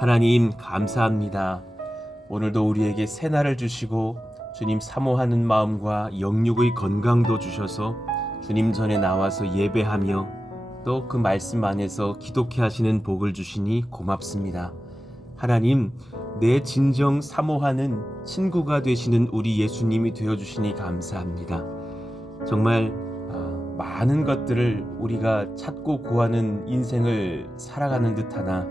하나님 감사합니다. 오늘도 우리에게 새날을 주시고 주님 사모하는 마음과 영육의 건강도 주셔서 주님 전에 나와서 예배하며 또 그 말씀 안에서 기독케 하시는 복을 주시니 고맙습니다. 하나님, 내 진정 사모하는 친구가 되시는 우리 예수님이 되어주시니 감사합니다. 정말 많은 것들을 우리가 찾고 구하는 인생을 살아가는 듯하나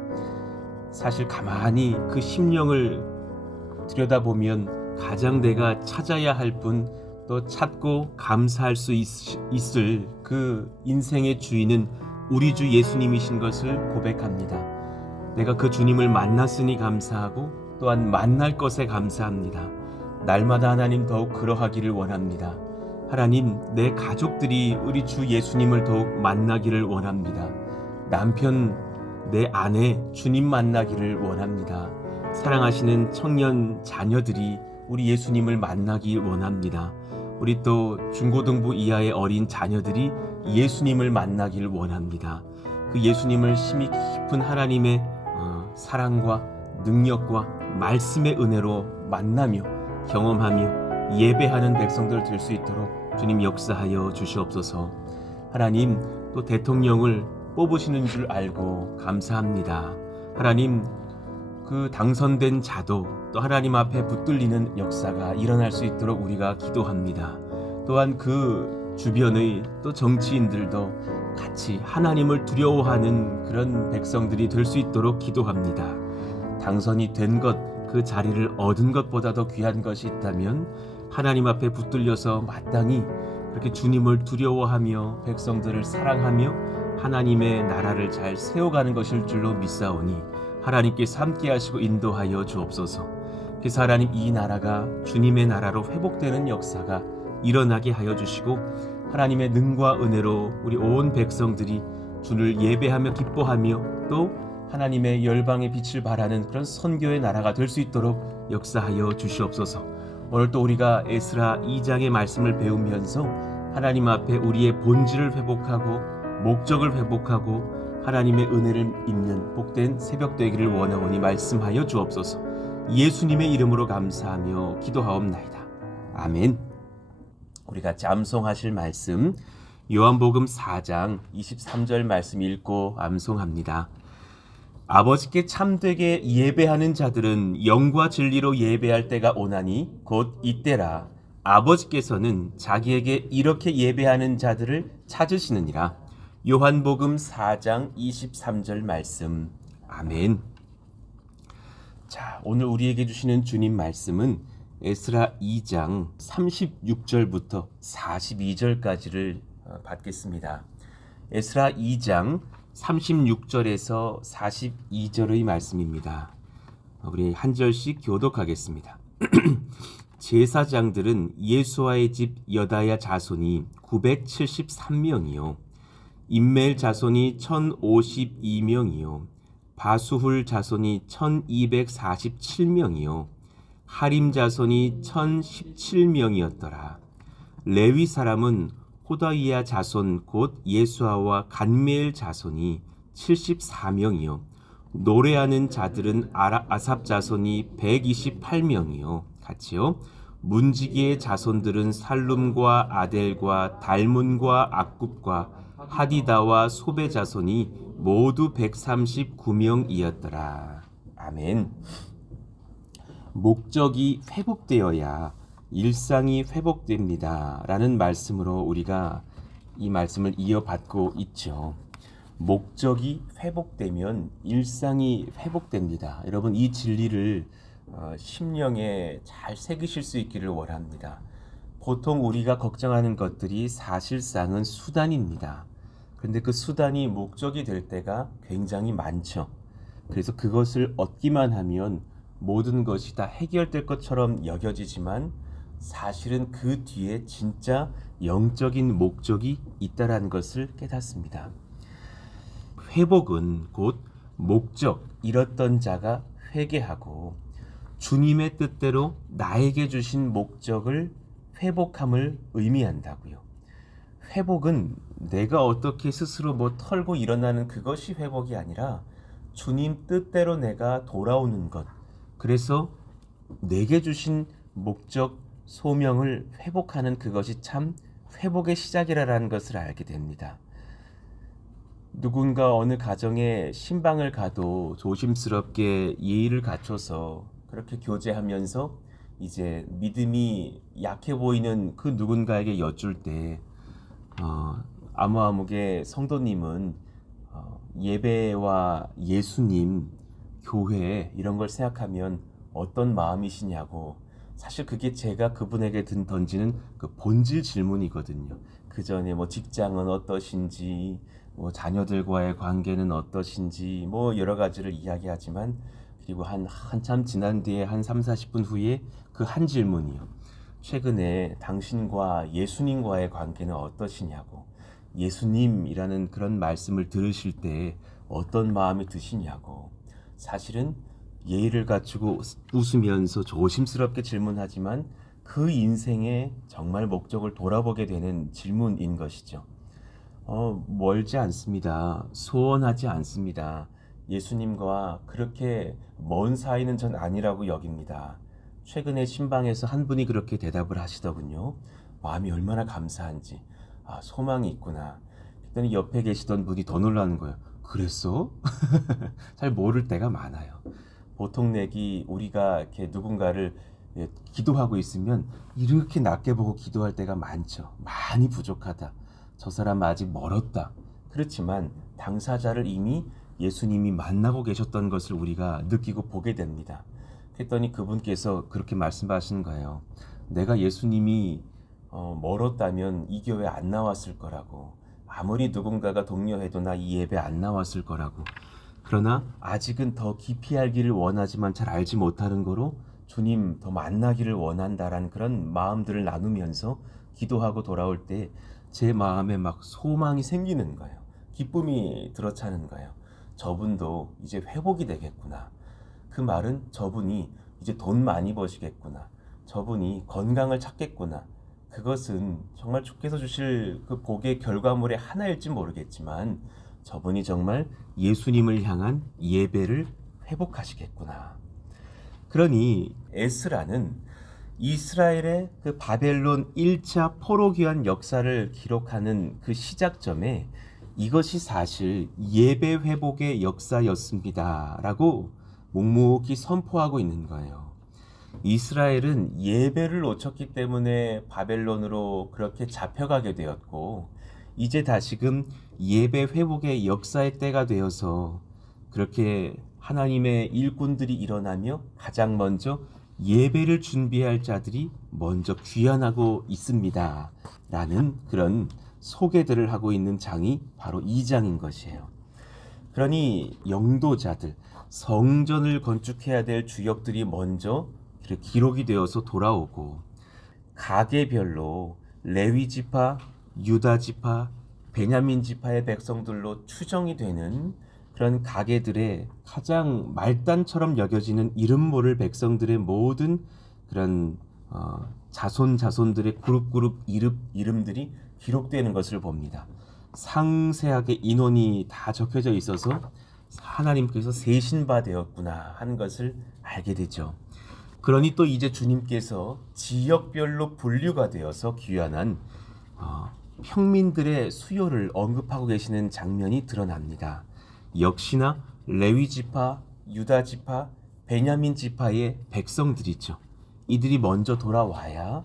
사실 가만히 그 심령을 들여다보면 가장 내가 찾아야 할 분, 또 찾고 감사할 수 있을 그 인생의 주인은 우리 주 예수님이신 것을 고백합니다. 내가 그 주님을 만났으니 감사하고 또한 만날 것에 감사합니다. 날마다 하나님 더욱 그러하기를 원합니다. 하나님, 내 가족들이 우리 주 예수님을 더욱 만나기를 원합니다. 남편, 내 아내 주님 만나기를 원합니다. 사랑하시는 청년 자녀들이 우리 예수님을 만나길 원합니다. 우리 또 중고등부 이하의 어린 자녀들이 예수님을 만나길 원합니다. 그 예수님을 심히 깊은 하나님의 사랑과 능력과 말씀의 은혜로 만나며 경험하며 예배하는 백성들 될 수 있도록 주님 역사하여 주시옵소서. 하나님, 또 대통령을 뽑으시는 줄 알고 감사합니다. 하나님, 그 당선된 자도 또 하나님 앞에 붙들리는 역사가 일어날 수 있도록 우리가 기도합니다. 또한 그 주변의 또 정치인들도 같이 하나님을 두려워하는 그런 백성들이 될 수 있도록 기도합니다. 당선이 된 것, 그 자리를 얻은 것보다 더 귀한 것이 있다면 하나님 앞에 붙들려서 마땅히 그렇게 주님을 두려워하며 백성들을 사랑하며 하나님의 나라를 잘 세워가는 것일 줄로 믿사오니 하나님께서 함께 하시고 인도하여 주옵소서. 그래서 하나님, 이 나라가 주님의 나라로 회복되는 역사가 일어나게 하여 주시고 하나님의 능과 은혜로 우리 온 백성들이 주를 예배하며 기뻐하며 또 하나님의 열방의 빛을 발하는 그런 선교의 나라가 될 수 있도록 역사하여 주시옵소서. 오늘 또 우리가 에스라 2장의 말씀을 배우면서 하나님 앞에 우리의 본질을 회복하고 목적을 회복하고 하나님의 은혜를 입는 복된 새벽 되기를 원하오니 말씀하여 주옵소서. 예수님의 이름으로 감사하며 기도하옵나이다. 아멘. 우리 같이 암송하실 말씀 요한복음 4장 23절 말씀 읽고 암송합니다. 아버지께 참되게 예배하는 자들은 영과 진리로 예배할 때가 오나니 곧 이때라. 아버지께서는 자기에게 이렇게 예배하는 자들을 찾으시느니라. 요한복음 4장 23절 말씀. 아멘. 자, 오늘 우리에게 주시는 주님 말씀은 에스라 2장 36절부터 42절까지를 받겠습니다. 에스라 2장 36절에서 42절의 말씀입니다. 우리 한 절씩 교독하겠습니다. 제사장들은 예수아의 집 여다야 자손이 973명이요 임멜 자손이 1052명이요 바수훌 자손이 1247명이요 하림 자손이 1017명이었더라. 레위 사람은 호다이야 자손 곧 예수아와 간메엘 자손이 74명이요 노래하는 자들은 아삽 자손이 128명이요 같이요 문지기의 자손들은 살룸과 아델과 달문과 악굽과 하디다와 소베 자손이 모두 139명이었더라. 아멘. 목적이 회복되어야 일상이 회복됩니다 라는 말씀으로 우리가 이 말씀을 이어받고 있죠. 목적이 회복되면 일상이 회복됩니다. 여러분, 이 진리를 심령에 잘 새기실 수 있기를 원합니다. 보통 우리가 걱정하는 것들이 사실상은 수단입니다. 그런데 그 수단이 목적이 될 때가 굉장히 많죠. 그래서 그것을 얻기만 하면 모든 것이 다 해결될 것처럼 여겨지지만 사실은 그 뒤에 진짜 영적인 목적이 있다라는 것을 깨닫습니다. 회복은 곧 목적, 잃었던 자가 회개하고 주님의 뜻대로 나에게 주신 목적을 회복함을 의미한다고요. 회복은 내가 어떻게 스스로 털고 일어나는 그것이 회복이 아니라 주님 뜻대로 내가 돌아오는 것. 그래서 내게 주신 목적, 소명을 회복하는 그것이 참 회복의 시작이라는 것을 알게 됩니다. 누군가 어느 가정에 신방을 가도 조심스럽게 예의를 갖춰서 그렇게 교제하면서 이제 믿음이 약해 보이는 그 누군가에게 여쭐 때 아무아무개 성도님은 예배와 예수님, 교회 이런 걸 생각하면 어떤 마음이시냐고, 사실 그게 제가 그분에게 던지는 그 본질 질문이거든요. 그 전에 뭐 직장은 어떠신지, 뭐 자녀들과의 관계는 어떠신지, 뭐 여러 가지를 이야기하지만, 그리고 한참 지난 뒤에 한 3, 40분 후에 그 한 질문이요. 최근에 당신과 예수님과의 관계는 어떠시냐고. 예수님이라는 그런 말씀을 들으실 때 어떤 마음이 드시냐고. 사실은 예의를 갖추고 웃으면서 조심스럽게 질문하지만 그 인생의 정말 목적을 돌아보게 되는 질문인 것이죠. 멀지 않습니다. 소원하지 않습니다. 예수님과 그렇게 먼 사이는 전 아니라고 여깁니다. 최근에 신방에서 한 분이 그렇게 대답을 하시더군요. 마음이 얼마나 감사한지. 소망이 있구나. 그랬더니 옆에 계시던 분이 더 놀라는 거예요. 그랬어? 잘 모를 때가 많아요. 보통 내기 우리가 이렇게 누군가를 기도하고 있으면 이렇게 낮게 보고 기도할 때가 많죠. 많이 부족하다. 저 사람 아직 멀었다. 그렇지만 당사자를 이미 예수님이 만나고 계셨던 것을 우리가 느끼고 보게 됩니다. 그랬더니 그분께서 그렇게 말씀하시는 거예요. 내가 예수님이 멀었다면 이 교회 안 나왔을 거라고. 아무리 누군가가 독려해도 나 이 예배 안 나왔을 거라고. 그러나 아직은 더 깊이 알기를 원하지만 잘 알지 못하는 거로 주님 더 만나기를 원한다라는 그런 마음들을 나누면서 기도하고 돌아올 때 제 마음에 막 소망이 생기는 거예요. 기쁨이 들어차는 거예요. 저분도 이제 회복이 되겠구나. 그 말은 저분이 이제 돈 많이 버시겠구나. 저분이 건강을 찾겠구나. 그것은 정말 주께서 주실 그 복의 결과물의 하나일지 모르겠지만 저분이 정말 예수님을 향한 예배를 회복하시겠구나. 그러니 에스라는 이스라엘의 그 바벨론 1차 포로기한 역사를 기록하는 그 시작점에 이것이 사실 예배 회복의 역사였습니다. 라고 묵묵히 선포하고 있는 거예요. 이스라엘은 예배를 놓쳤기 때문에 바벨론으로 그렇게 잡혀가게 되었고, 이제 다시금 예배 회복의 역사의 때가 되어서 그렇게 하나님의 일꾼들이 일어나며 가장 먼저 예배를 준비할 자들이 먼저 귀환하고 있습니다. 라는 그런 소개들을 하고 있는 장이 바로 이 장인 것이에요. 그러니 영도자들, 성전을 건축해야 될 주역들이 먼저 기록이 되어서 돌아오고, 가계별로 레위 지파, 유다 지파, 베냐민 지파의 백성들로 추정이 되는 그런 가게들의 가장 말단처럼 여겨지는 이름 모를 백성들의 모든 그런 자손들의 그룹 이름들이 기록되는 것을 봅니다. 상세하게 인원이 다 적혀져 있어서 하나님께서 세신 바 되었구나 하는 것을 알게 되죠. 그러니 또 이제 주님께서 지역별로 분류가 되어서 귀환한 평민들의 수요를 언급하고 계시는 장면이 드러납니다. 역시나 레위 지파, 유다 지파, 베냐민 지파의 백성들이죠. 이들이 먼저 돌아와야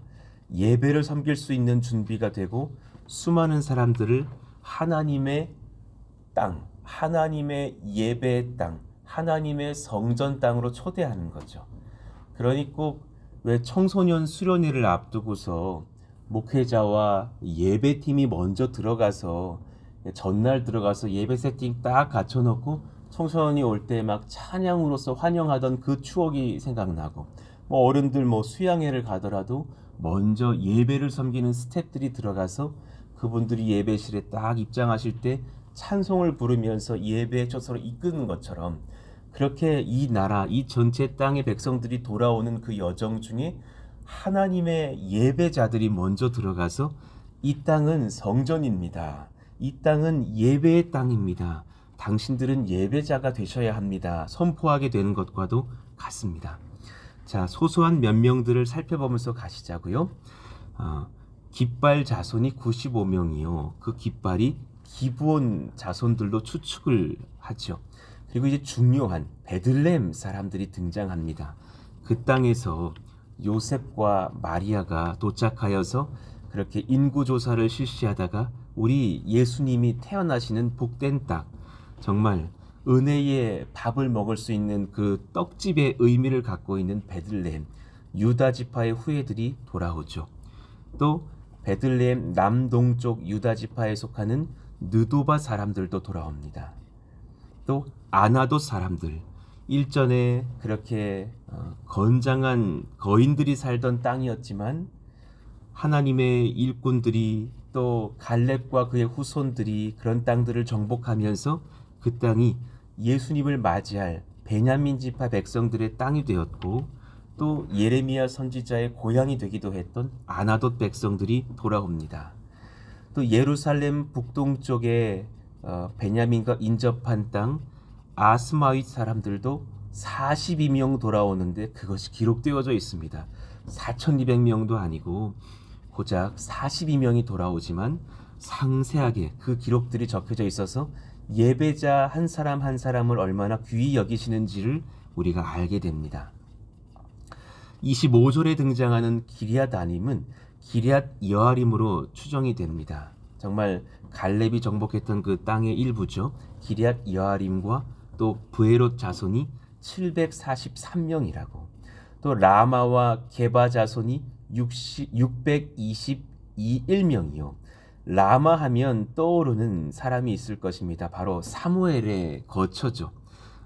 예배를 섬길 수 있는 준비가 되고 수많은 사람들을 하나님의 땅, 하나님의 예배의 땅, 하나님의 성전 땅으로 초대하는 거죠. 그러니 꼭 왜 청소년 수련회를 앞두고서 목회자와 예배팀이 먼저 들어가서 전날 들어가서 예배 세팅 딱 갖춰놓고 청소년이 올 때 막 찬양으로서 환영하던 그 추억이 생각나고, 뭐 어른들 뭐 수양회를 가더라도 먼저 예배를 섬기는 스태프들이 들어가서 그분들이 예배실에 딱 입장하실 때 찬송을 부르면서 예배의 초소로 이끄는 것처럼, 그렇게 이 나라, 이 전체 땅의 백성들이 돌아오는 그 여정 중에 하나님의 예배자들이 먼저 들어가서 이 땅은 성전입니다. 이 땅은 예배의 땅입니다. 당신들은 예배자가 되셔야 합니다. 선포하게 되는 것과도 같습니다. 자, 소소한 몇 명들을 살펴보면서 가시자고요. 깃발 자손이 95명이요. 그 깃발이 기브온 자손들로 추측을 하죠. 그리고 이제 중요한 베들레헴 사람들이 등장합니다. 그 땅에서 요셉과 마리아가 도착하여서 그렇게 인구조사를 실시하다가 우리 예수님이 태어나시는 복된 땅, 정말 은혜의 밥을 먹을 수 있는 그 떡집의 의미를 갖고 있는 베들레헴, 유다 지파의 후예들이 돌아오죠. 또 베들레헴 남동쪽 유다 지파에 속하는 느도바 사람들도 돌아옵니다. 또 아나돗 사람들, 일전에 그렇게 건장한 거인들이 살던 땅이었지만 하나님의 일꾼들이 또 갈렙과 그의 후손들이 그런 땅들을 정복하면서 그 땅이 예수님을 맞이할 베냐민 지파 백성들의 땅이 되었고, 또 예레미야 선지자의 고향이 되기도 했던 아나돗 백성들이 돌아옵니다. 또 예루살렘 북동쪽에 베냐민과 인접한 땅 아스마윗 사람들도 42명 돌아오는데 그것이 기록되어져 있습니다. 4,200명도 아니고 고작 42명이 돌아오지만 상세하게 그 기록들이 적혀져 있어서 예배자 한 사람 한 사람을 얼마나 귀히 여기시는지를 우리가 알게 됩니다. 25절에 등장하는 기럇 아님은 기럇 여아림으로 추정이 됩니다. 정말 갈렙이 정복했던 그 땅의 일부죠. 기럇 여아림과 또 브에롯 자손이 743명이라고. 또 라마와 게바 자손이 621명이요. 라마 하면 떠오르는 사람이 있을 것입니다. 바로 사무엘의 거처죠.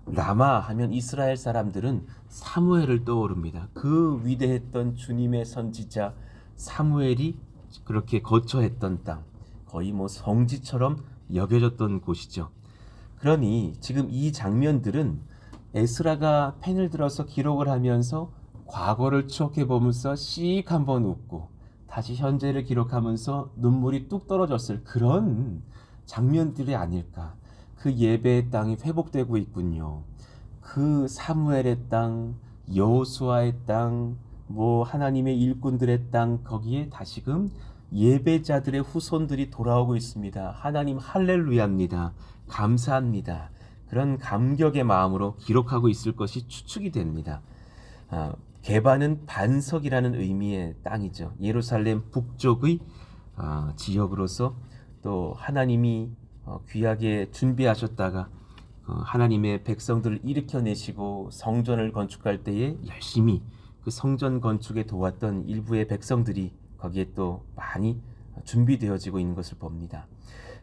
라마 하면 이스라엘 사람들은 사무엘을 떠오릅니다. 그 위대했던 주님의 선지자 사무엘이 그렇게 거처했던 땅, 거의 뭐 성지처럼 여겨졌던 곳이죠. 그러니 지금 이 장면들은 에스라가 펜을 들어서 기록을 하면서 과거를 추억해 보면서 씩 한번 웃고 다시 현재를 기록하면서 눈물이 뚝 떨어졌을 그런 장면들이 아닐까. 그 예배의 땅이 회복되고 있군요. 그 사무엘의 땅, 여호수아의 땅, 뭐 하나님의 일꾼들의 땅, 거기에 다시금 예배자들의 후손들이 돌아오고 있습니다. 하나님 할렐루야입니다. 감사합니다. 그런 감격의 마음으로 기록하고 있을 것이 추측이 됩니다. 게바는 반석이라는 의미의 땅이죠. 예루살렘 북쪽의 지역으로서 또 하나님이 귀하게 준비하셨다가 하나님의 백성들을 일으켜내시고 성전을 건축할 때에 열심히 그 성전 건축에 도왔던 일부의 백성들이 거기에 또 많이 준비되어지고 있는 것을 봅니다.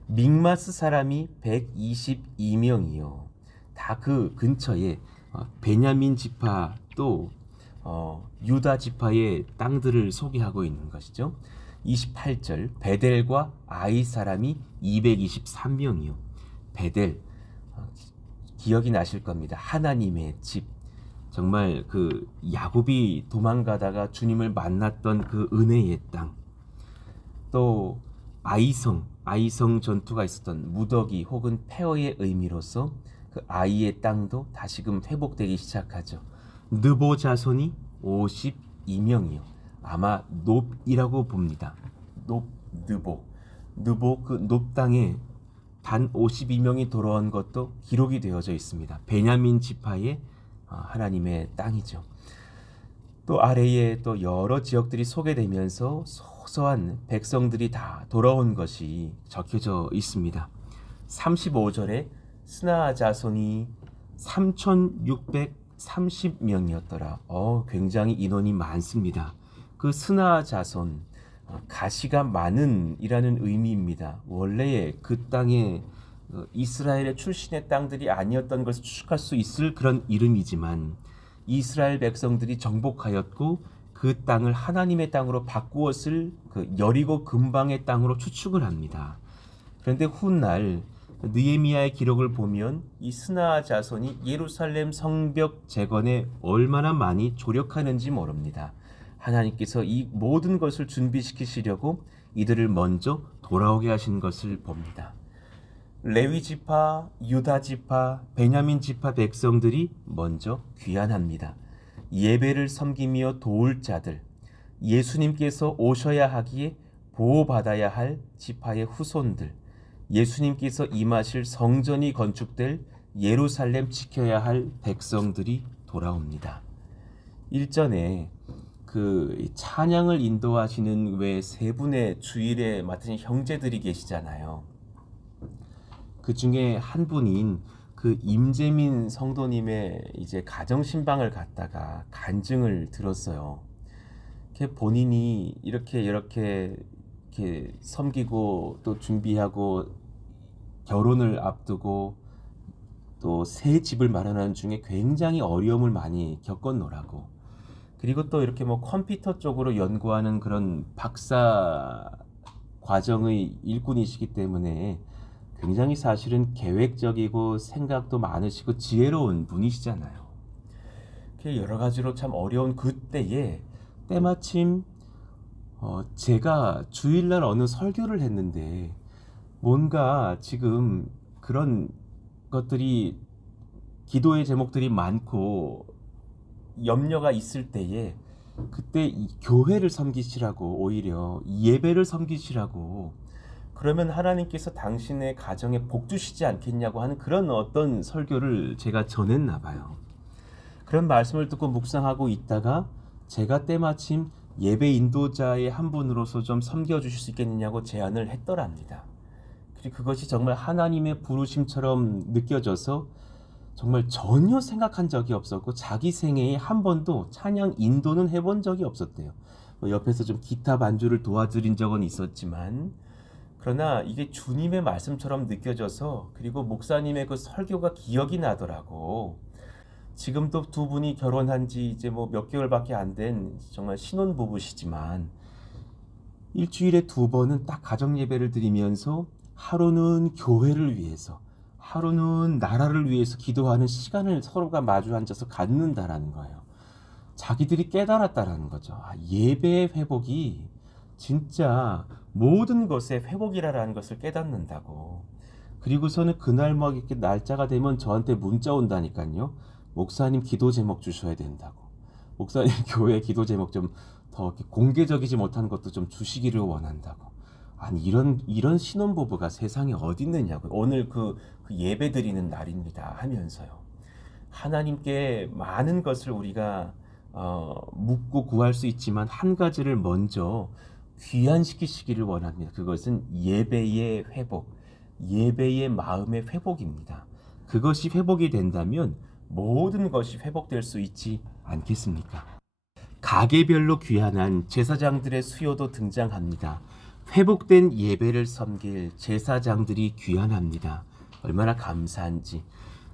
믹마스 사람이 122명이요. 다 그 근처에 베냐민 지파 또 유다 지파의 땅들을 소개하고 있는 것이죠. 28절 베델과 아이 사람이 223명이요. 베델 기억이 나실 겁니다. 하나님의 집. 정말 그 야곱이 도망가다가 주님을 만났던 그 은혜의 땅. 또 아이성 전투가 있었던 무더기 혹은 폐허의 의미로서 그 아이의 땅도 다시금 회복되기 시작하죠. 느보 자손이 52명이요. 아마 놋이라고 봅니다. 느보 그 놋 땅에 단 52명이 돌아온 것도 기록이 되어져 있습니다. 베냐민 지파의 하나님의 땅이죠. 또 아래에 또 여러 지역들이 소개되면서 소소한 백성들이 다 돌아온 것이 적혀져 있습니다. 35절에 스나아 자손이 3,630명이었더라. 굉장히 인원이 많습니다. 그 스나아 자손, 가시가 많은 이라는 의미입니다. 원래 그 땅에 이스라엘의 출신의 땅들이 아니었던 것을 추측할 수 있을 그런 이름이지만 이스라엘 백성들이 정복하였고 그 땅을 하나님의 땅으로 바꾸었을 그 여리고 근방의 땅으로 추측을 합니다. 그런데 훗날 느헤미야의 기록을 보면 이 스나아 자손이 예루살렘 성벽 재건에 얼마나 많이 조력하는지 모릅니다. 하나님께서 이 모든 것을 준비시키시려고 이들을 먼저 돌아오게 하신 것을 봅니다. 레위 지파, 유다 지파, 베냐민 지파 백성들이 먼저 귀환합니다. 예배를 섬기며 도울 자들, 예수님께서 오셔야 하기에 보호받아야 할 지파의 후손들, 예수님께서 임하실 성전이 건축될 예루살렘 지켜야 할 백성들이 돌아옵니다. 일전에 그 찬양을 인도하시는 외 세 분의 주일에 맡으신 형제들이 계시잖아요. 그 중에 한 분인 그 임재민 성도님의 이제 가정 신방을 갔다가 간증을 들었어요. 본인이 이렇게 섬기고 또 준비하고 결혼을 앞두고 또 새 집을 마련하는 중에 굉장히 어려움을 많이 겪었노라고. 그리고 또 이렇게 뭐 컴퓨터 쪽으로 연구하는 그런 박사 과정의 일꾼이시기 때문에 굉장히 사실은 계획적이고 생각도 많으시고 지혜로운 분이시잖아요. 여러 가지로 참 어려운 그때에 때마침 제가 주일날 어느 설교를 했는데 뭔가 지금 그런 것들이 기도의 제목들이 많고 염려가 있을 때에 그때 이 교회를 섬기시라고, 오히려 예배를 섬기시라고, 그러면 하나님께서 당신의 가정에 복 주시지 않겠냐고 하는 그런 어떤 설교를 제가 전했나 봐요. 그런 말씀을 듣고 묵상하고 있다가 제가 때마침 예배 인도자의 한 분으로서 좀 섬겨주실 수 있겠느냐고 제안을 했더랍니다. 그리고 그것이 정말 하나님의 부르심처럼 느껴져서 정말 전혀 생각한 적이 없었고 자기 생애에 한 번도 찬양 인도는 해본 적이 없었대요. 옆에서 좀 기타 반주를 도와드린 적은 있었지만, 그러나 이게 주님의 말씀처럼 느껴져서, 그리고 목사님의 그 설교가 기억이 나더라고. 지금도 두 분이 결혼한 지 이제 뭐 몇 개월밖에 안 된 정말 신혼 부부시지만 일주일에 두 번은 딱 가정 예배를 드리면서 하루는 교회를 위해서, 하루는 나라를 위해서 기도하는 시간을 서로가 마주 앉아서 갖는다라는 거예요. 자기들이 깨달았다라는 거죠. 예배의 회복이 진짜 모든 것의 회복이라는 것을 깨닫는다고. 그리고서는 그날 뭐 이렇게 날짜가 되면 저한테 문자 온다니까요. 목사님 기도 제목 주셔야 된다고. 목사님 교회 기도 제목 좀 더 공개적이지 못한 것도 좀 주시기를 원한다고. 아니 이런 신혼부부가 세상에 어디 있느냐고. 오늘 그 예배 드리는 날입니다 하면서요. 하나님께 많은 것을 우리가 묻고 구할 수 있지만 한 가지를 먼저 귀환시키시기를 원합니다. 그것은 예배의 회복, 예배의 마음의 회복입니다. 그것이 회복이 된다면 모든 것이 회복될 수 있지 않겠습니까? 가게별로 귀환한 제사장들의 수요도 등장합니다. 회복된 예배를 섬길 제사장들이 귀환합니다. 얼마나 감사한지.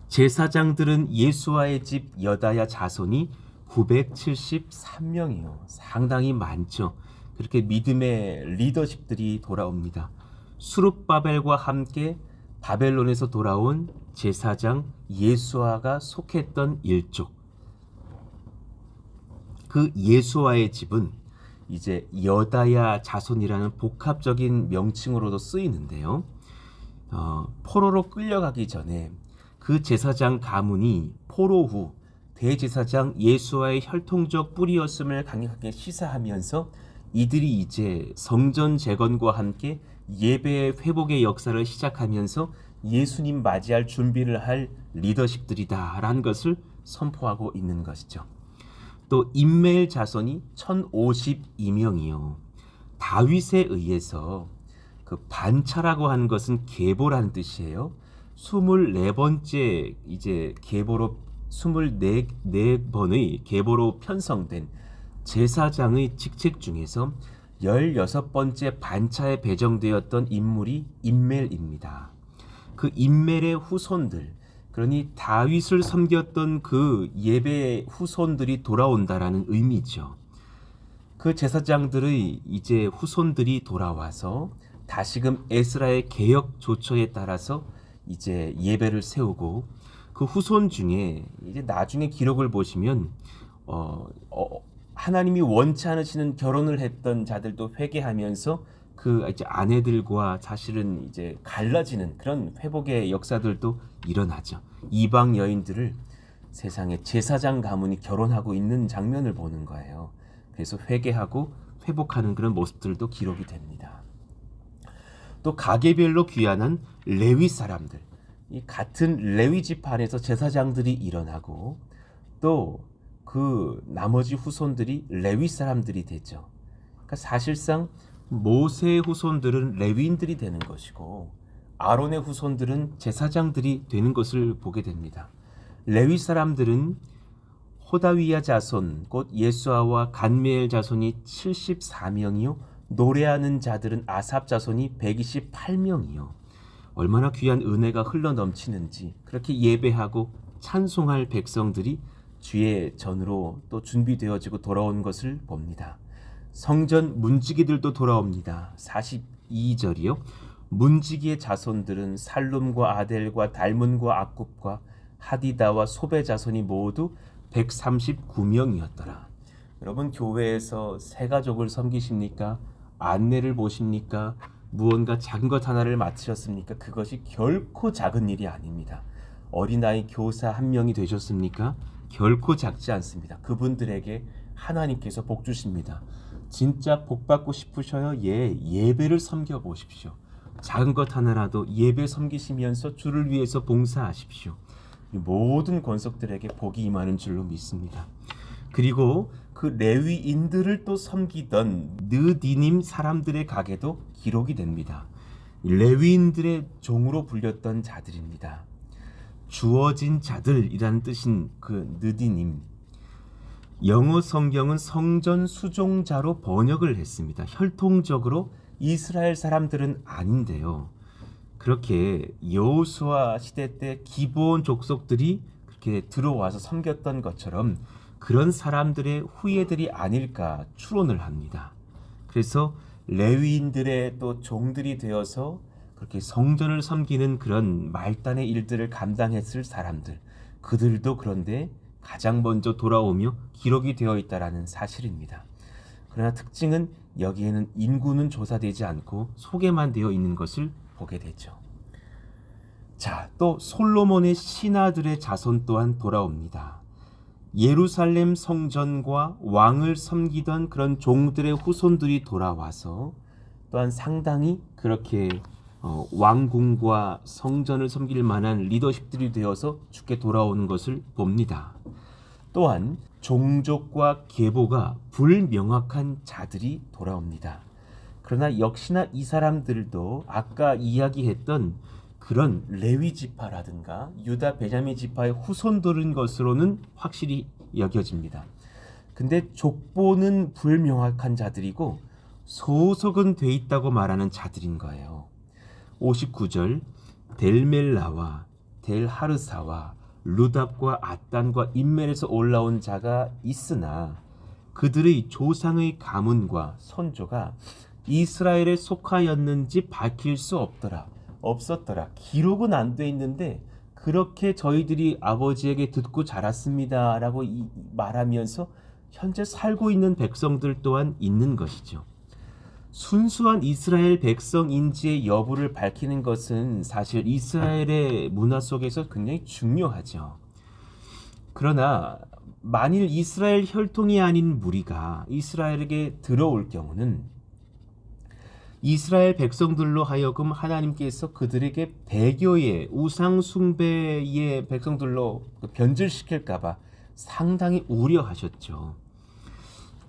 제사장들은 예수와의 집 여다야 자손이 973명이요. 상당히 많죠. 그렇게 믿음의 리더십들이 돌아옵니다. 수룹바벨과 함께 바벨론에서 돌아온 제사장 예수아가 속했던 일족. 그 예수아의 집은 이제 여다야 자손이라는 복합적인 명칭으로도 쓰이는데요. 포로로 끌려가기 전에 그 제사장 가문이 포로 후 대제사장 예수아의 혈통적 뿌리였음을 강력하게 시사하면서 이들이 이제 성전 재건과 함께 예배의 회복의 역사를 시작하면서 예수님 맞이할 준비를 할 리더십들이다라는 것을 선포하고 있는 것이죠. 또 임메일 자손이 1052명이요. 다윗에 의해서 그 반차라고 하는 것은 계보라는 뜻이에요. 24번째 이제 계보로 24번의 계보로 편성된 제사장의 직책 중에서 16번째 반차에 배정되었던 인물이 임멜입니다. 그 임멜의 후손들, 그러니 다윗을 섬겼던 그 예배의 후손들이 돌아온다라는 의미죠. 그 제사장들의 이제 후손들이 돌아와서 다시금 에스라의 개혁 조처에 따라서 이제 예배를 세우고, 그 후손 중에 이제 나중에 기록을 보시면 하나님이 원치 않으시는 결혼을 했던 자들도 회개하면서 그 이제 아내들과 사실은 이제 갈라지는 그런 회복의 역사들도 일어나죠. 이방 여인들을 세상의 제사장 가문이 결혼하고 있는 장면을 보는 거예요. 그래서 회개하고 회복하는 그런 모습들도 기록이 됩니다. 또 가게별로 귀환한 레위 사람들, 이 같은 레위 지파 안에서 제사장들이 일어나고 또 그 나머지 후손들이 레위 사람들이 되죠. 그러니까 사실상 모세의 후손들은 레위인들이 되는 것이고 아론의 후손들은 제사장들이 되는 것을 보게 됩니다. 레위 사람들은 호다위야 자손 곧 예수아와 간미엘 자손이 74명이요 노래하는 자들은 아삽 자손이 128명이요 얼마나 귀한 은혜가 흘러넘치는지 그렇게 예배하고 찬송할 백성들이 주의 전으로 또 준비되어지고 돌아온 것을 봅니다. 성전 문지기들도 돌아옵니다. 42절이요. 문지기의 자손들은 살룸과 아델과 달문과 악굽과 하디다와 소베 자손이 모두 139명이었더라. 여러분 교회에서 세 가족을 섬기십니까? 안내를 보십니까? 무언가 작은 것 하나를 맡으셨습니까? 그것이 결코 작은 일이 아닙니다. 어린아이 교사 한 명이 되셨습니까? 결코 작지 않습니다. 그분들에게 하나님께서 복 주십니다. 진짜 복 받고 싶으셔요? 예배를 섬겨 보십시오. 작은 것 하나라도 예배 섬기시면서 주를 위해서 봉사하십시오. 모든 권속들에게 복이 임하는 줄로 믿습니다. 그리고 그 레위인들을 또 섬기던 느디님 사람들의 가게도 기록이 됩니다. 레위인들의 종으로 불렸던 자들입니다. 주어진 자들이라는 뜻인 그 느디님. 영어 성경은 성전 수종자로 번역을 했습니다. 혈통적으로 이스라엘 사람들은 아닌데요. 그렇게 여호수아 시대 때 기브온 족속들이 그렇게 들어와서 섬겼던 것처럼 그런 사람들의 후예들이 아닐까 추론을 합니다. 그래서 레위인들의 또 종들이 되어서 그렇게 성전을 섬기는 그런 말단의 일들을 감당했을 사람들, 그들도 그런데 가장 먼저 돌아오며 기록이 되어 있다라는 사실입니다. 그러나 특징은 여기에는 인구는 조사되지 않고 소개만 되어 있는 것을 보게 되죠. 자, 또 솔로몬의 신하들의 자손 또한 돌아옵니다. 예루살렘 성전과 왕을 섬기던 그런 종들의 후손들이 돌아와서 또한 상당히 그렇게 왕궁과 성전을 섬길 만한 리더십들이 되어서 주께 돌아오는 것을 봅니다. 또한 종족과 계보가 불명확한 자들이 돌아옵니다. 그러나 역시나 이 사람들도 아까 이야기했던 그런 레위 지파라든가 유다 베냐민 지파의 후손들인 것으로는 확실히 여겨집니다. 근데 족보는 불명확한 자들이고 소속은 돼 있다고 말하는 자들인 거예요. 59절 델멜라와 델하르사와 루답과 아단과 인멜에서 올라온 자가 있으나 그들의 조상의 가문과 선조가 이스라엘에 속하였는지 밝힐 수 없었더라. 기록은 안 돼 있는데 그렇게 저희들이 아버지에게 듣고 자랐습니다 라고 말하면서 현재 살고 있는 백성들 또한 있는 것이죠. 순수한 이스라엘 백성인지의 여부를 밝히는 것은 사실 이스라엘의 문화 속에서 굉장히 중요하죠. 그러나 만일 이스라엘 혈통이 아닌 무리가 이스라엘에게 들어올 경우는 이스라엘 백성들로 하여금 하나님께서 그들에게 배교의 우상 숭배의 백성들로 변질시킬까 봐 상당히 우려하셨죠.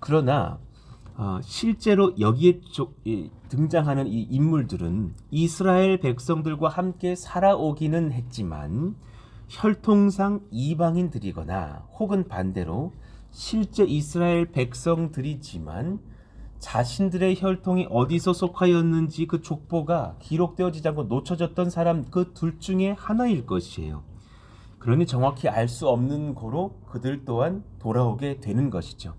그러나 실제로 여기에 등장하는 이 인물들은 이스라엘 백성들과 함께 살아오기는 했지만 혈통상 이방인들이거나 혹은 반대로 실제 이스라엘 백성들이지만 자신들의 혈통이 어디서 속하였는지 그 족보가 기록되어지지 않고 놓쳐졌던 사람 그 둘 중에 하나일 것이에요. 그러니 정확히 알 수 없는 고로 그들 또한 돌아오게 되는 것이죠.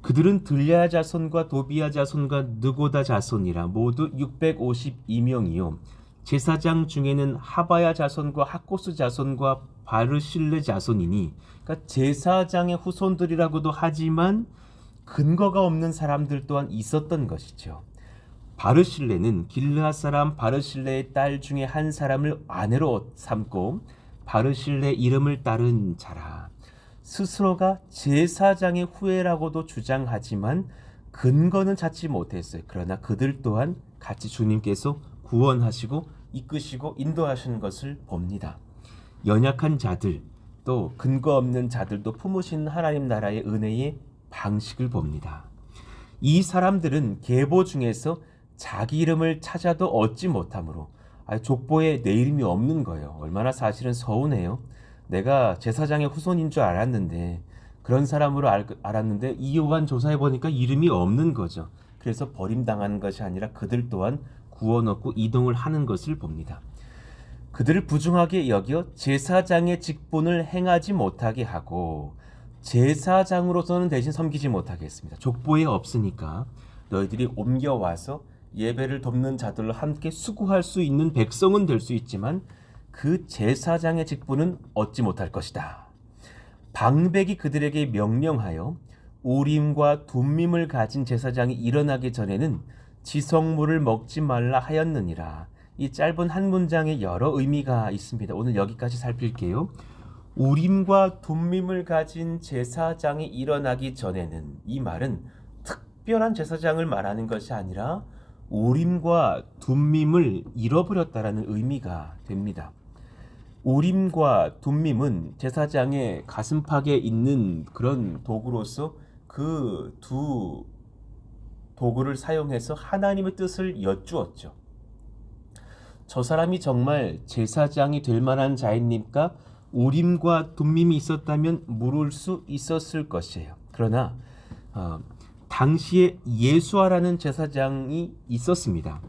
그들은 들랴 자손과 도비야 자손과 느고다 자손이라 모두 652명이요. 제사장 중에는 하바야 자손과 학고스 자손과 바르실레 자손이니, 그러니까 제사장의 후손들이라고도 하지만 근거가 없는 사람들 또한 있었던 것이죠. 바르실레는 길르앗 사람 바르실레의 딸 중에 한 사람을 아내로 삼고 바르실레 이름을 따른 자라. 스스로가 제사장의 후예라고도 주장하지만 근거는 찾지 못했어요. 그러나 그들 또한 같이 주님께서 구원하시고 이끄시고 인도하시는 것을 봅니다. 연약한 자들, 또 근거 없는 자들도 품으신 하나님 나라의 은혜의 방식을 봅니다. 이 사람들은 계보 중에서 자기 이름을 찾아도 얻지 못하므로 족보에 내 이름이 없는 거예요. 얼마나 사실은 서운해요. 내가 제사장의 후손인 줄 알았는데 그런 사람으로 알았는데 이호반 조사해 보니까 이름이 없는 거죠. 그래서 버림당하는 것이 아니라 그들 또한 구원 얻고 이동을 하는 것을 봅니다. 그들을 부중하게 여겨 제사장의 직분을 행하지 못하게 하고 제사장으로서는 대신 섬기지 못하게 했습니다. 족보에 없으니까 너희들이 옮겨와서 예배를 돕는 자들로 함께 수고할 수 있는 백성은 될 수 있지만 그 제사장의 직분은 얻지 못할 것이다. 방백이 그들에게 명령하여 우림과 둠밈을 가진 제사장이 일어나기 전에는 지성물을 먹지 말라 하였느니라. 이 짧은 한 문장에 여러 의미가 있습니다. 오늘 여기까지 살필게요. 우림과 둠밈을 가진 제사장이 일어나기 전에는, 이 말은 특별한 제사장을 말하는 것이 아니라 우림과 둠밈을 잃어버렸다라는 의미가 됩니다. 우림과 둠밈은 제사장의 가슴팍에 있는 그런 도구로서 그 두 도구를 사용해서 하나님의 뜻을 여쭈었죠. 저 사람이 정말 제사장이 될 만한 자입니까? 우림과 둠밈이 있었다면 물을 수 있었을 것이에요. 그러나 당시에 예수아라는 제사장이 있었습니다.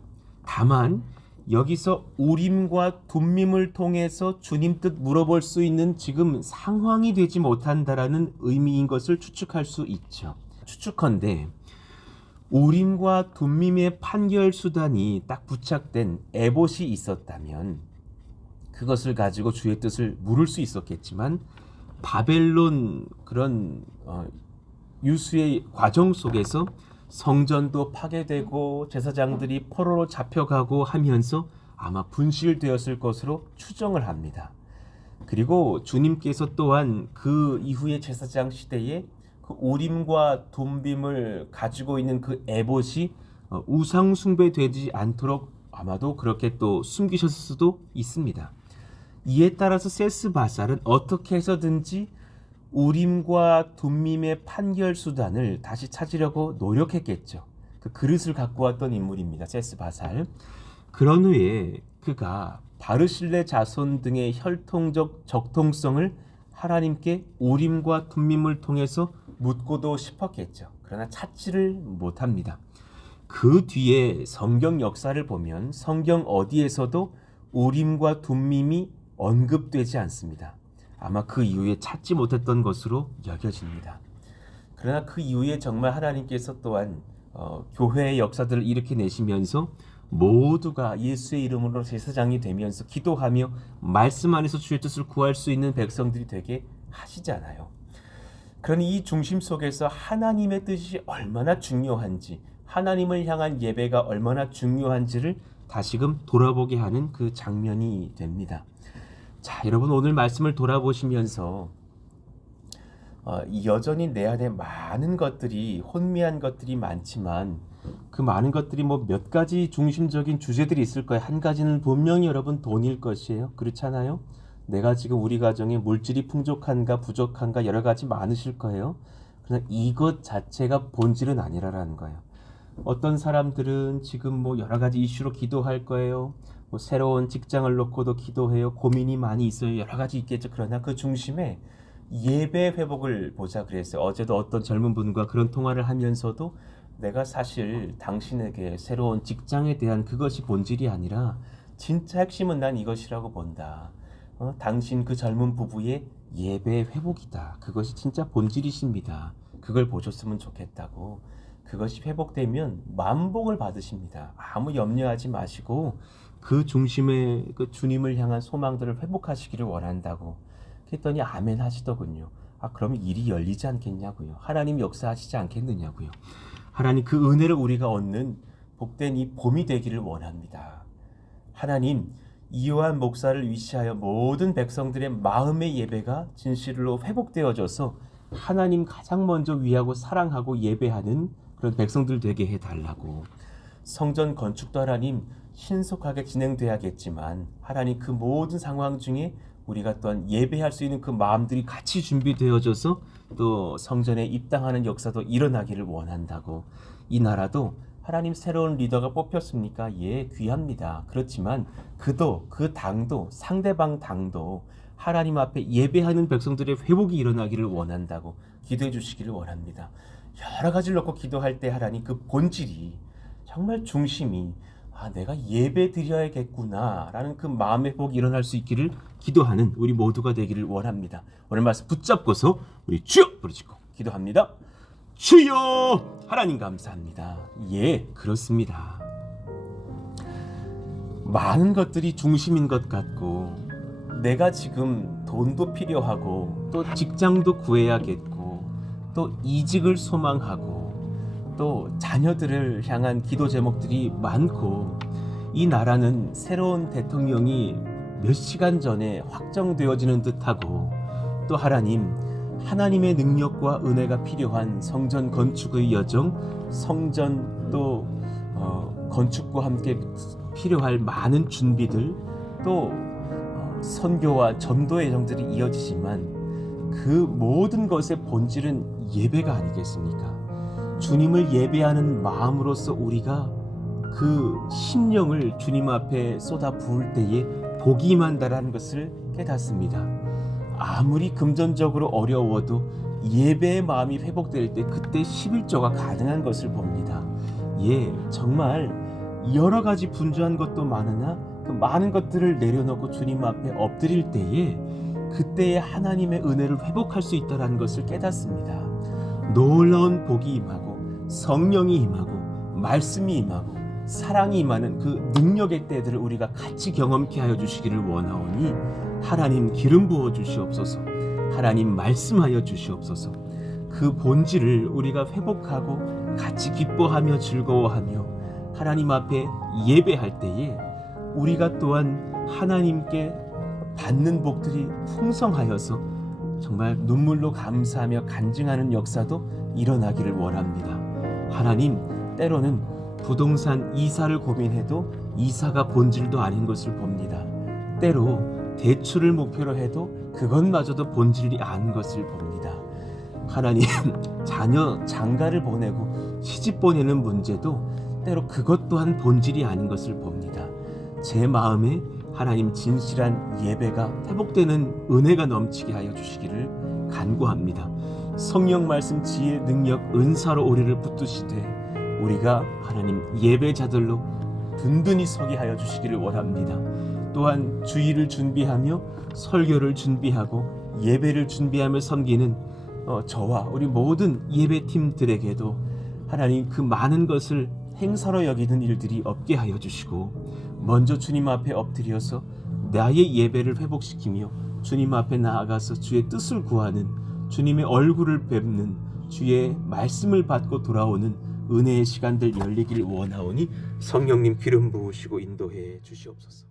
다만 여기서 우림과 둠밈을 통해서 주님 뜻 물어볼 수 있는 지금 상황이 되지 못한다라는 의미인 것을 추측할 수 있죠. 추측컨대 우림과 둠밈의 판결 수단이 딱 부착된 에봇이 있었다면 그것을 가지고 주의 뜻을 물을 수 있었겠지만 바벨론 그런 유수의 과정 속에서 성전도 파괴되고 제사장들이 포로로 잡혀가고 하면서 아마 분실되었을 것으로 추정을 합니다. 그리고 주님께서 또한 그 이후의 제사장 시대에 그 우림과 둠빔을 가지고 있는 그 에봇이 우상 숭배되지 않도록 아마도 그렇게 또 숨기셨을 수도 있습니다. 이에 따라서 세스바살은 어떻게 해서든지 우림과 둠밈의 판결 수단을 다시 찾으려고 노력했겠죠. 그 그릇을 갖고 왔던 인물입니다. 세스바살. 그런 후에 그가 바르실레 자손 등의 혈통적 적통성을 하나님께 우림과 둠밈을 통해서 묻고도 싶었겠죠. 그러나 찾지를 못합니다. 그 뒤에 성경 역사를 보면 성경 어디에서도 우림과 둠밈이 언급되지 않습니다. 아마 그 이후에 찾지 못했던 것으로 여겨집니다. 그러나 그 이후에 정말 하나님께서 또한 교회의 역사들을 일으켜내시면서 모두가 예수의 이름으로 제사장이 되면서 기도하며 말씀 안에서 주의 뜻을 구할 수 있는 백성들이 되게 하시잖아요. 그러니 이 중심 속에서 하나님의 뜻이 얼마나 중요한지, 하나님을 향한 예배가 얼마나 중요한지를 다시금 돌아보게 하는 그 장면이 됩니다. 자, 여러분 오늘 말씀을 돌아보시면서 여전히 내 안에 많은 것들이 혼미한 것들이 많지만 그 많은 것들이 뭐 몇 가지 중심적인 주제들이 있을 거예요. 한 가지는 분명히 여러분 돈일 것이에요. 그렇잖아요? 내가 지금 우리 가정에 물질이 풍족한가 부족한가 여러 가지 많으실 거예요. 그러나 이것 자체가 본질은 아니라는 거예요. 어떤 사람들은 지금 뭐 여러 가지 이슈로 기도할 거예요. 뭐 새로운 직장을 놓고도 기도해요. 고민이 많이 있어요. 여러 가지 있겠죠. 그러나 그 중심에 예배 회복을 보자 그랬어요. 어제도 어떤 젊은 분과 그런 통화를 하면서도 내가 사실 당신에게 새로운 직장에 대한 그것이 본질이 아니라 진짜 핵심은 난 이것이라고 본다. 당신 그 젊은 부부의 예배 회복이다. 그것이 진짜 본질이십니다. 그걸 보셨으면 좋겠다고. 그것이 회복되면 만복을 받으십니다. 아무 염려하지 마시고 그 중심에 그 주님을 향한 소망들을 회복하시기를 원한다고. 그랬더니 아멘 하시더군요. 그럼 일이 열리지 않겠냐고요. 하나님 역사하시지 않겠느냐고요. 하나님 그 은혜를 우리가 얻는 복된 이 봄이 되기를 원합니다. 하나님, 이요한 목사를 위시하여 모든 백성들의 마음의 예배가 진실로 회복되어져서 하나님 가장 먼저 위하고 사랑하고 예배하는 그런 백성들 되게 해달라고. 성전 건축도 하나님 신속하게 진행돼야겠지만 하나님 그 모든 상황 중에 우리가 또한 예배할 수 있는 그 마음들이 같이 준비되어져서 또 성전에 입당하는 역사도 일어나기를 원한다고. 이 나라도 하나님 새로운 리더가 뽑혔습니까? 예, 귀합니다. 그렇지만 그도 그 당도 상대방 당도 하나님 앞에 예배하는 백성들의 회복이 일어나기를 원한다고 기도해 주시기를 원합니다. 여러 가지를 놓고 기도할 때 하나님 그 본질이 정말 중심이 내가 예배 드려야겠구나 라는 그 마음의 회복이 일어날 수 있기를 기도하는 우리 모두가 되기를 원합니다. 오늘 말씀 붙잡고서 우리 주여 부르짖고 기도합니다. 주여! 하나님 감사합니다. 예, 그렇습니다. 많은 것들이 중심인 것 같고 내가 지금 돈도 필요하고 또 직장도 구해야겠고 또 이직을 소망하고 또 자녀들을 향한 기도 제목들이 많고 이 나라는 새로운 대통령이 몇 시간 전에 확정되어지는 듯하고 또 하나님의 능력과 은혜가 필요한 성전 건축의 여정, 성전 또 건축과 함께 필요할 많은 준비들 또 선교와 전도의 정들이 이어지지만 그 모든 것의 본질은 예배가 아니겠습니까? 주님을 예배하는 마음으로서 우리가 그 심령을 주님 앞에 쏟아 부을 때에 복이 임한다라는 것을 깨닫습니다. 아무리 금전적으로 어려워도 예배의 마음이 회복될 때 그때 11조가 가능한 것을 봅니다. 예, 정말 여러 가지 분주한 것도 많으나 그 많은 것들을 내려놓고 주님 앞에 엎드릴 때에 그때에 하나님의 은혜를 회복할 수 있다는 것을 깨닫습니다. 놀라운 복이 임하고 성령이 임하고 말씀이 임하고 사랑이 임하는 그 능력의 때들을 우리가 같이 경험케 하여 주시기를 원하오니 하나님 기름 부어 주시옵소서. 하나님 말씀하여 주시옵소서. 그 본질을 우리가 회복하고 같이 기뻐하며 즐거워하며 하나님 앞에 예배할 때에 우리가 또한 하나님께 받는 복들이 풍성하여서 정말 눈물로 감사하며 간증하는 역사도 일어나기를 원합니다. 하나님, 때로는 부동산 이사를 고민해도 이사가 본질도 아닌 것을 봅니다. 때로 대출을 목표로 해도 그것마저도 본질이 아닌 것을 봅니다. 하나님, 자녀 장가를 보내고 시집 보내는 문제도 때로 그것 또한 본질이 아닌 것을 봅니다. 제 마음에 하나님 진실한 예배가 회복되는 은혜가 넘치게 하여 주시기를 간구합니다. 성령 말씀 지혜 능력 은사로 우리를 붙드시되 우리가 하나님 예배자들로 든든히 서게 하여 주시기를 원합니다. 또한 주일을 준비하며 설교를 준비하고 예배를 준비하며 섬기는 저와 우리 모든 예배팀들에게도 하나님 그 많은 것을 행사로 여기는 일들이 없게 하여 주시고 먼저 주님 앞에 엎드려서 나의 예배를 회복시키며 주님 앞에 나아가서 주의 뜻을 구하는 주님의 얼굴을 뵙는 주의 말씀을 받고 돌아오는 은혜의 시간들 열리길 원하오니 성령님 기름 부으시고 인도해 주시옵소서.